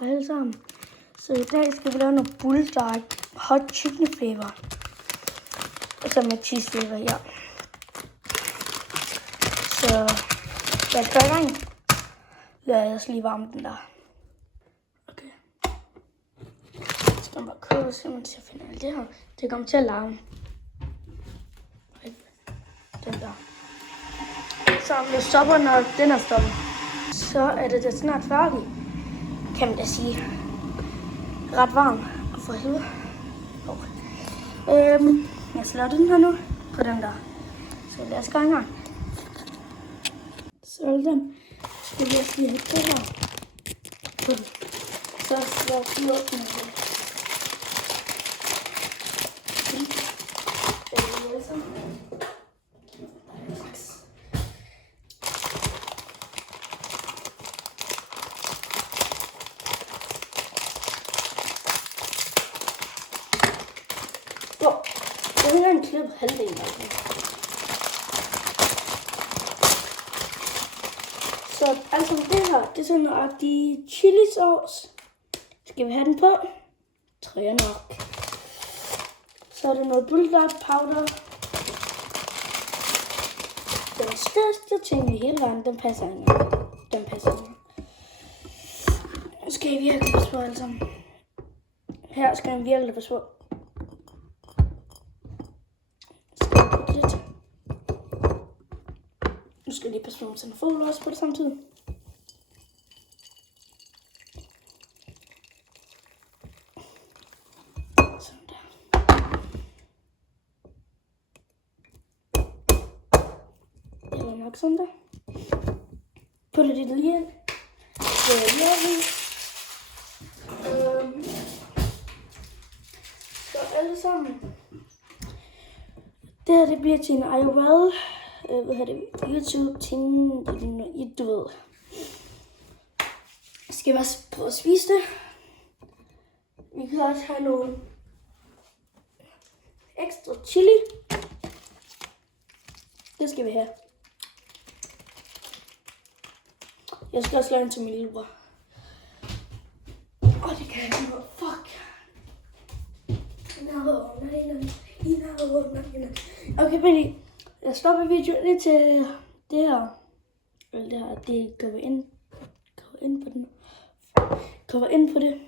Hej alle sammen. Så i dag skal vi lave noget bulldog hot chicken flavor. Og så med cheese flavor, ja. Så lad os gå i gang. Lad os lige varme den der. Okay. Så skal man bare købe, så man skal finde alt det her. Det kommer til at larme. Den der. Så om det stopper, når den er stoppet, så er det da snart færdigt. Kan man da sige. Ret varm. Og for helvede. Jeg slår den her nu på den der. Så lad os gå i gang. Sådan. Skal vi lige have det her. Så slår vi op med det. Jeg vil gerne klippe halvdelen af den. Så altså det her, det er sådan nøjagtig chili sauce. Skal vi have den på? Tror jeg nok. Så er der noget bulldog powder. Den største ting i hele verden, den passer ikke. Den passer ikke. Nu skal I virkelig passe på alle sammen. Her skal jeg virkelig passe på. Nu skal jeg lige passe på med telefonen også på det samme tid. Sådan der. Det var nok sådan der. Putte det lige ind. Så alle sammen. Det her det bliver til en iOS. Hvad hedder det? YouTube ting, du ved. Skal vi også prøve at spise det? Vi kan også have nogle ekstra chili. Det skal vi have. Jeg skal også lave en til min lillebror. Det kan jeg ikke. Fuck. Okay, Benny. Jeg stopper videoen lidt til det her. Eller det her, det går ind på den. Kommer ind på det.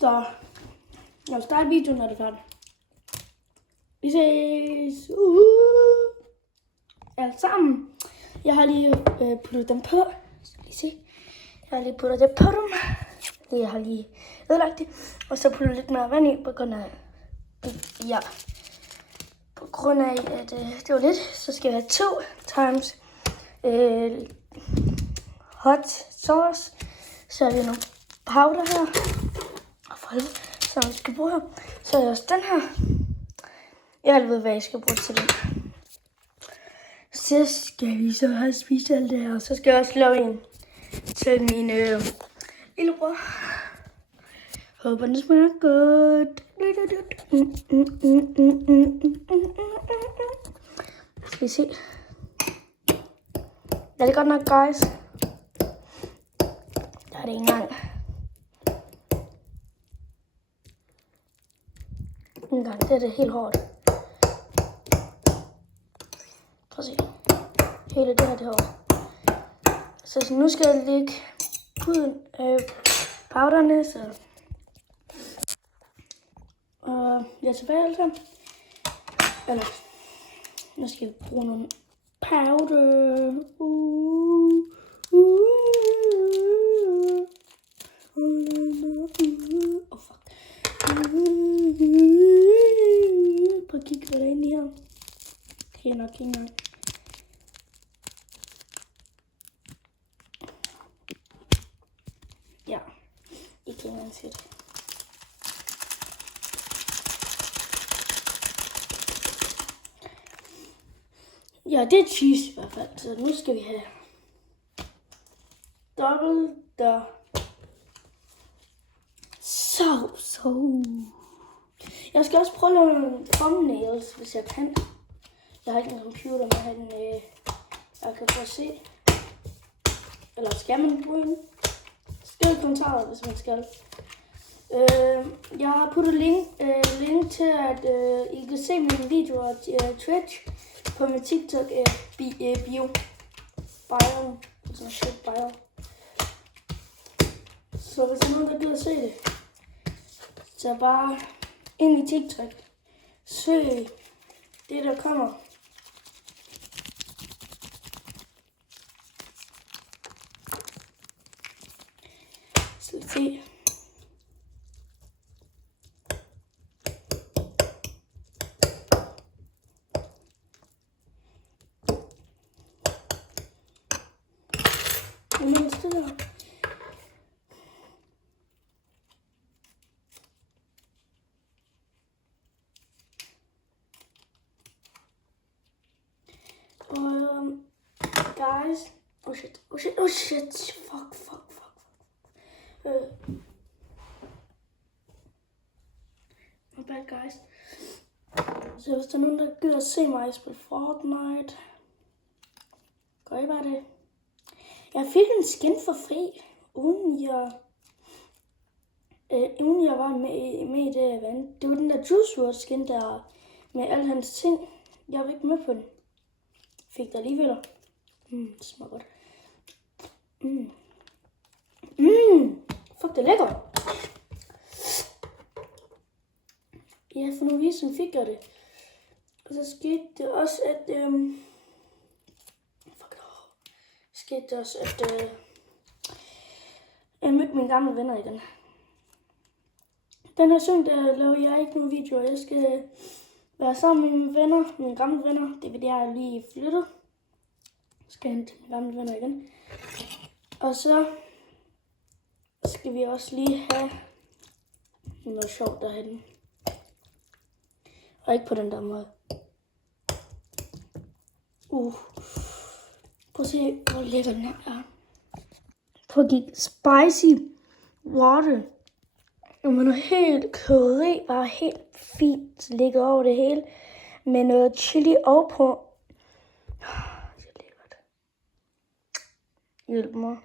Så jeg vil starte videoen, når det er færdigt. Vi ses. Alt sammen. Jeg har lige puttet dem på. Så lige se. Jeg har lige puttet det på dem. Jeg har lige ødelagt det. Og så puttet lidt mere vand i på grund af på grund af, at det var lidt, så skal jeg have 2 times hot sauce. Så har vi nogle powder her. Og for helvede, så vi skal bruge her. Så er også den her. Jeg ved, hvad jeg skal bruge til den. Så skal vi så have spist alt det her. Så skal jeg også lave en til min lillebror. Håber, det smager godt. Skal vi se. Er det godt nok, guys? Der er det ikke engang. Det er det helt hårdt. Prøv at se. Hele det her, det er hårdt. Så nu skal jeg lægge puden powderne, så... Jeg er tilbage alle sammen. Eller, nu skal vi bruge nogle powder. Fuck. Prøv at kigge, hvad der er inde i her. Det er nok ikke engang. Ja, I kan ikke se det. Ja, det er cheese i hvert fald, så nu skal vi have dobbelt der sauce. Jeg skal også prøve at lave nogle thumbnails, hvis jeg kan. Jeg har ikke en computer, men jeg kan prøve at se. Eller skal man bruge en? Skriv i kommentarer, hvis man skal. Jeg har puttet link til, at I kan se mine videoer til Twitch på min TikTok bio. Bio. Så hvis der er nogen, der gider se det, så bare ind i TikTok. Søg det, der kommer. Så lad os se. Guys, oh shit, fuck. My bad, guys. Så hvis der er nogen, der gider at se mig spille Fortnite, gør I bare det. Jeg fik en skin for fri, uden jeg var med i det event. Det var den der Juice WRLD skin der, med alle hans ting. Jeg var ikke med på den. Fik der alligevel. Det smager godt. Fuck, det er lækkert. Ja, for nogle visum fik jeg det. Og så skete det også, at jeg mødte mine gamle venner igen. Den her søndag laver jeg ikke nogen videoer. Jeg skal være sammen med mine venner, mine gamle venner. Det vil jeg lige flyttet. Jeg skal hente mine gamle venner igen. Og så skal vi også lige have noget sjovt derhen. Og ikke på den der måde. Prøv at se, hvor lækker den her er. Prøv at give spicy water. Og med noget helt køderi, bare helt fint ligger over det hele. Med noget chili ovenpå. Det er lækkert. Hjælp mig.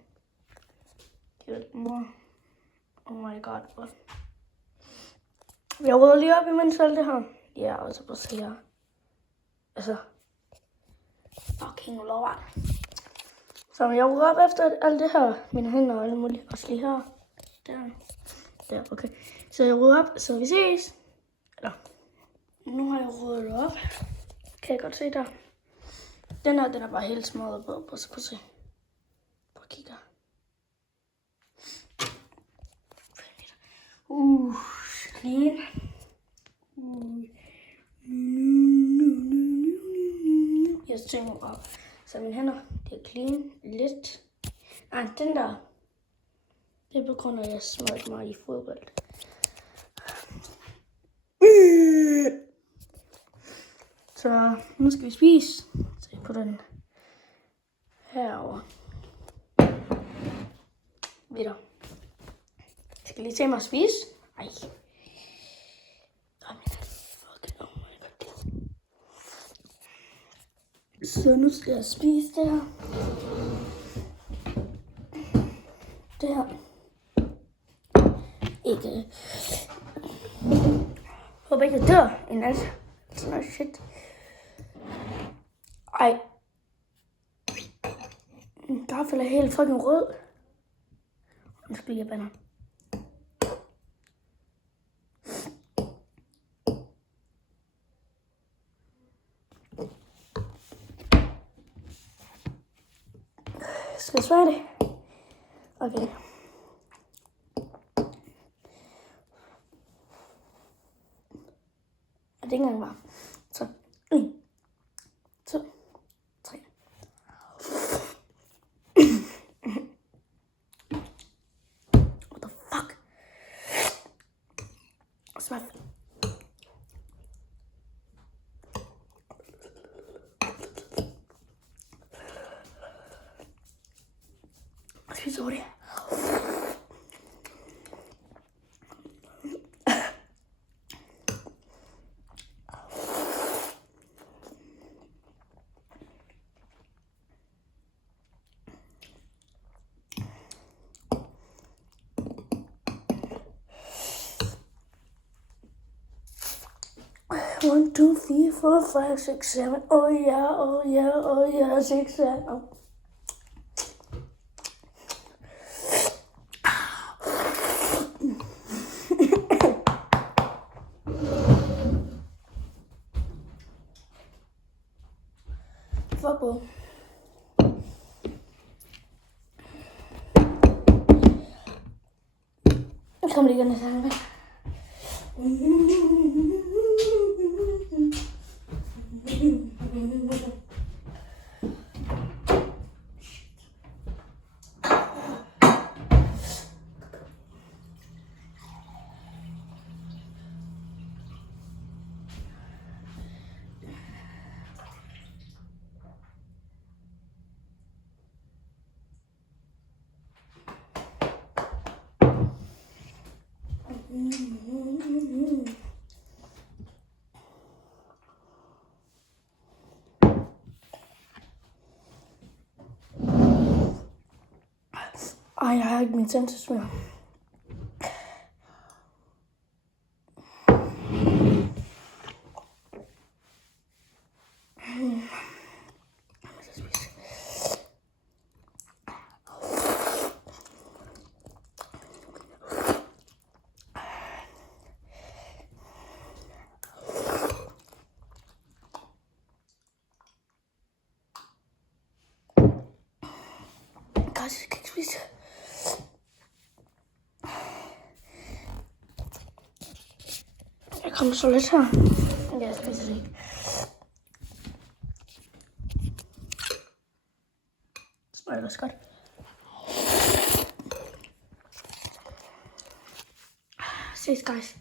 Oh my god. Jeg rydder lige op imens alt det her. Ja, og så prøv at se her. Altså. Fucking lort. Så jeg rydder op efter alt det her. Mine hænder og alt muligt. Også lige her. Der, okay. Så jeg rydder op, så vi ses. Eller, nu har jeg ryddet op. Kan jeg godt se der. Den er bare helt smadret på. Prøv at se. Prøv at kigge der. Clean. Jeg tænker bare, så mine hænder, det er clean, lidt. Den der, det er på grund af, at jeg smadrede mig i fodbold. Så nu skal vi spise. Så jeg putter den herover. Videre. Jeg skal lige tage mig at spise. Ej. Så nu skal jeg spise det her. Det her. Ikke. Håber ikke, jeg dør en nat. Sådan noget shit. Ej. Gaffel er helt fucking rød. Nu skal jeg bander. Skal jeg svare det? Okay. Og det ikke engang var. Så 1, 2, 3. What the fuck? Smag. Spis over det. 1, 2, 3, 4, 5, 6, 7. Oh yeah, oh yeah, oh yeah, 6, 7. Oh. Football. Somebody gonna sound me. Ej, jeg har ikke min sensus mere. Guys, jeg kan ikke spise. Jeg kommer så lidt her. Jeg spiser det ikke. Det smager også godt. Ses, guys.